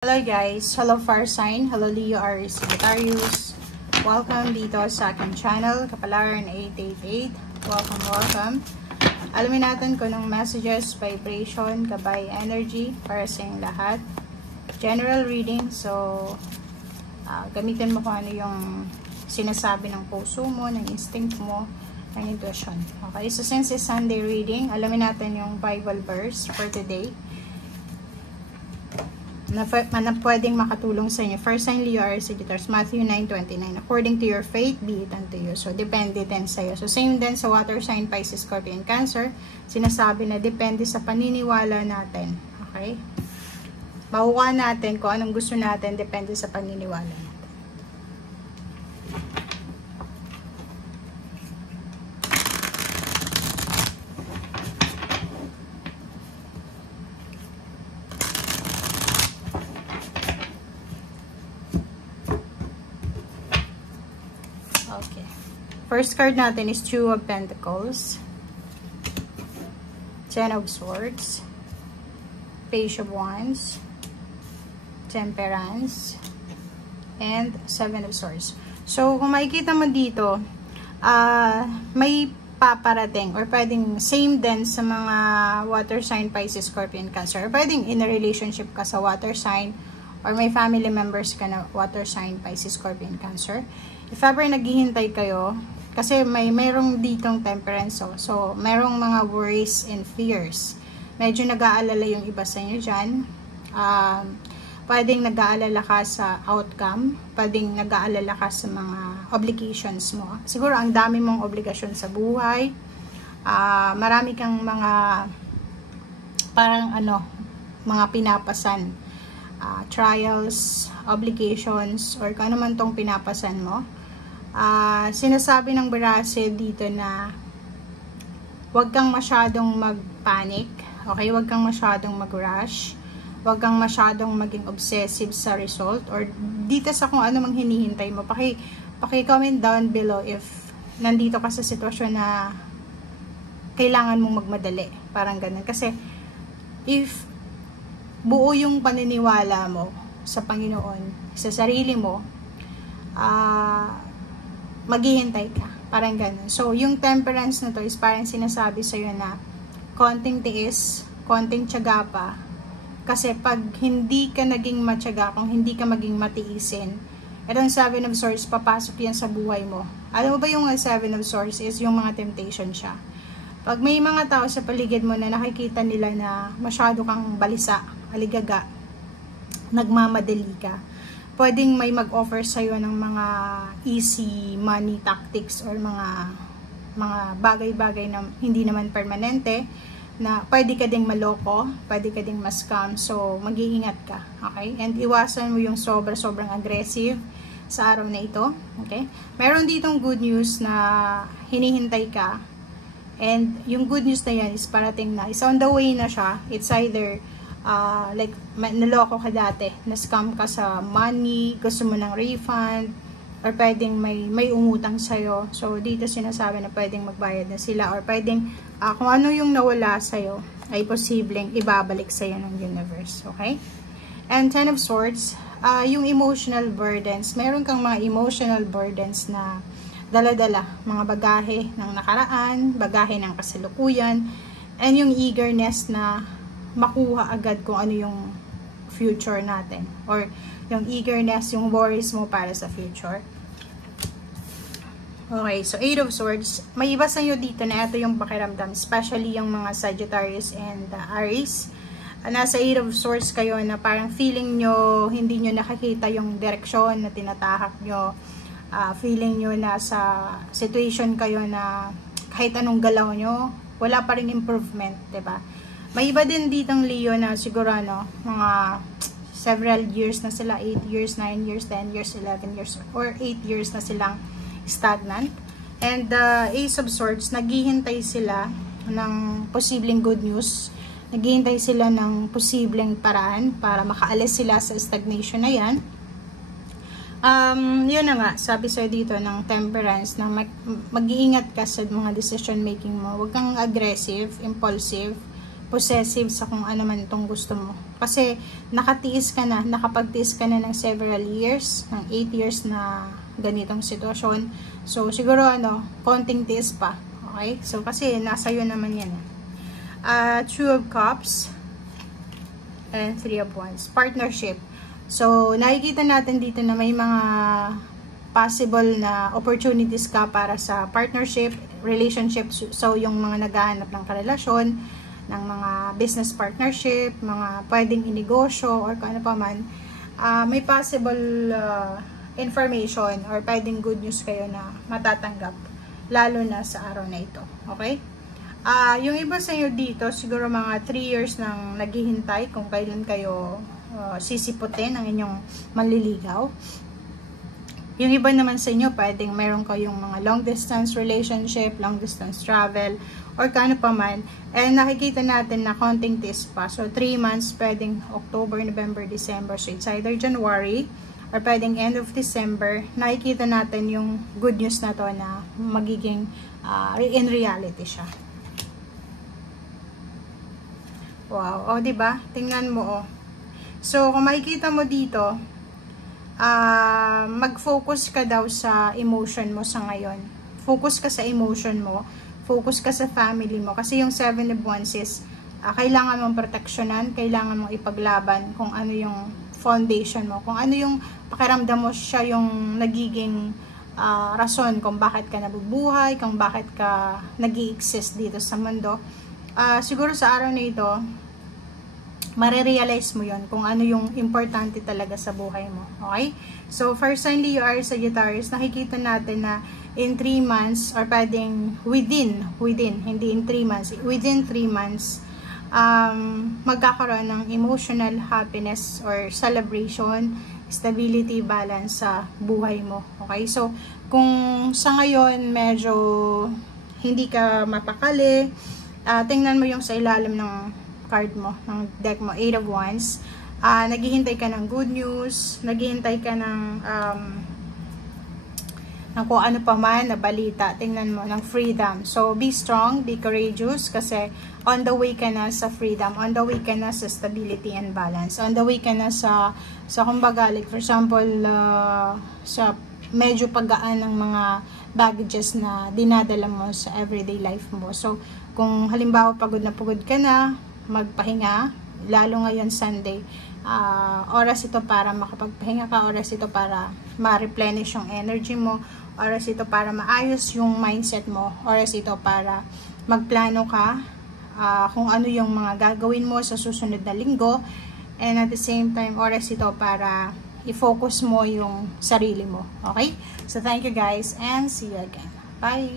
Hello guys, hello fire sign, hello Leo, Aries, Sagittarius. Welcome dito sa aking channel, Kapalaran 888. Welcome. Alamin natin kung anong messages, vibration, gabay, energy para sa inyong lahat. General reading, so gamitin mo kung ano yung sinasabi ng puso mo, ng instinct mo, ng intuition. Okay, so since it's Sunday reading, alamin natin yung Bible verse for today na pwedeng makatulong sa inyo. First sign, Leo, Aries, Sagittarius, Matthew 9:29. According to your faith, be it unto you. So, depende din sa'yo. So, same din sa water sign, Pisces, Scorpion, Cancer. Sinasabi na depende sa paniniwala natin. Okay? Makuha natin kung anong gusto natin, depende sa paniniwala natin. Okay. First card natin is Two of Pentacles, Ten of Swords, Page of Wands, Temperance, and Seven of Swords. So, kung makikita mo dito, may paparating or pwedeng same din sa mga water sign, Pisces, Scorpion, Cancer. Or pwedeng in a relationship ka sa water sign or may family members ka na water sign, Pisces, Scorpion, Cancer. If ever naghihintay kayo, kasi mayroong ditong temperance, so mayroong mga worries and fears. Medyo nag-aalala yung iba sa inyo dyan. Pwedeng nag-aalala ka sa outcome, pwedeng nag-aalala ka sa mga obligations mo. Siguro ang dami mong obligasyon sa buhay, marami kang mga parang mga pinapasan, trials, obligations, or kung ano man tong pinapasan mo. Sinasabi ng Barase dito na huwag kang masyadong mag-panic, okay? Huwag kang masyadong mag-rush, huwag kang masyadong maging obsessive sa result, or dito sa kung ano mang hinihintay mo. Paki-comment down below if nandito ka sa sitwasyon na kailangan mong magmadali, parang ganun. Kasi if buo yung paniniwala mo sa Panginoon, sa sarili mo, maghihintay ka. Parang ganun. So, yung temperance na to is parang sinasabi sa'yo na konting tiis, konting tiyaga pa. Kasi pag hindi ka naging matyaga, kung hindi ka maging matiisin, itong Seven of Swords, papasok yan sa buhay mo. Alam mo ba yung Seven of Swords is yung mga temptation siya. Pag may mga tao sa paligid mo na nakikita nila na masyado kang balisa, aligaga, nagmamadali ka, pwedeng may mag-offer sa'yo ng mga easy money tactics or mga bagay-bagay na hindi naman permanente, na pwede ka ding maloko, pwede ka ding ma-scam. So, mag-iingat ka, okay? And iwasan mo yung sobrang aggressive sa araw na ito, okay? Meron ditong good news na hinihintay ka, and yung good news na yan is parating na, is on the way na siya. It's either like naloko ka dati, na-scam ka sa money, gusto mo ng refund, or pwedeng may umutang sa'yo. So, dito sinasabi na pwedeng magbayad na sila, or pwedeng kung ano yung nawala sa'yo ay posibleng ibabalik sa'yo ng universe. Okay? And Ten of Swords, yung emotional burdens. Meron kang mga emotional burdens na dala-dala. Mga bagahe ng nakaraan, bagahe ng kasalukuyan, and yung eagerness na makuha agad kung ano yung future natin, or yung eagerness, yung worries mo para sa future. Okay, so Eight of Swords, may iba sa inyo dito na ito yung pakiramdam, especially yung mga Sagittarius and Aries. Nasa Eight of Swords kayo na parang feeling nyo, hindi nyo nakikita yung direksyon na tinatahak nyo. Feeling nyo na sa situation kayo na kahit anong galaw nyo, wala pa ring improvement, diba? May iba din ditong Leo na siguro mga several years na sila, 8 years, 9 years, 10 years, 11 years, or 8 years na silang stagnant. And the Ace of Swords, naghihintay sila ng posibleng good news, naghihintay sila ng posibleng paraan para makaalis sila sa stagnation na yan. Yun na nga, sabi sa'yo dito ng temperance, na mag-iingat ka sa mga decision making mo. Huwag kang aggressive, impulsive, possessive sa kung ano man itong gusto mo. Kasi nakapagtiis ka na ng several years, ng 8 years na ganitong sitwasyon. So, siguro konting tiis pa. Okay? So, kasi nasa iyo naman yan. Two of Cups and Three of Wands. Partnership. So, nakikita natin dito na may mga possible na opportunities ka para sa partnership, relationship. So, yung mga naghahanap ng karelasyon, ng mga business partnership, mga pwedeng inegosyo, or kung ano pa man, may possible information or pwedeng good news kayo na matatanggap, lalo na sa araw na ito. Okay? Yung iba sa inyo dito, siguro mga 3 years nang naghihintay kung kailan kayo sisiputin ang inyong manliligaw. Yung iba naman sa inyo, pwedeng mayroon kayong mga long distance relationship, long distance travel, or kano pa man. And nakikita natin na konting tiis pa. So, 3 months, pwedeng October, November, December. So, it's either January, or pwedeng end of December. Nakikita natin yung good news na to na magiging in reality siya. Wow. O, diba? Tingnan mo, So, kung makikita mo dito, mag-focus ka daw sa emotion mo sa ngayon. Focus ka sa emotion mo. Focus ka sa family mo. Kasi yung 7 of Wands is, kailangan mong proteksyonan, kailangan mong ipaglaban kung ano yung foundation mo. Kung ano yung pakiramdam mo, siya yung nagiging rason kung bakit ka nabubuhay, kung bakit ka nag-i-exist dito sa mundo. Siguro sa araw na ito, marirealize mo yon kung ano yung importante talaga sa buhay mo. Okay? So, first sign Leo are Sagittarius, nakikita natin na in 3 months, or pwedeng within, hindi in 3 months, within 3 months, magkakaroon ng emotional happiness or celebration, stability, balance sa buhay mo. Okay? So, kung sa ngayon, medyo hindi ka mapakali, tingnan mo yung sa ilalim ng card mo, ng deck mo, 8 of Wands. Naghihintay ka ng good news, naghihintay ka ng kung ano pa man na balita, tingnan mo, ng freedom. So, be strong, be courageous, kasi on the way ka na sa freedom, on the way ka na sa stability and balance, on the way ka na sa kumbaga, like for example, sa medyo paggaan ng mga baggages na dinadala mo sa everyday life mo. So, kung halimbawa pagod ka na, magpahinga, lalo ngayon Sunday, oras ito para makapagpahinga ka, oras ito para ma-replenish yung energy mo, oras ito para maayos yung mindset mo, oras ito para magplano ka kung ano yung mga gagawin mo sa susunod na linggo, and at the same time, oras ito para i-focus mo yung sarili mo. Okay? So, thank you guys, and see you again. Bye!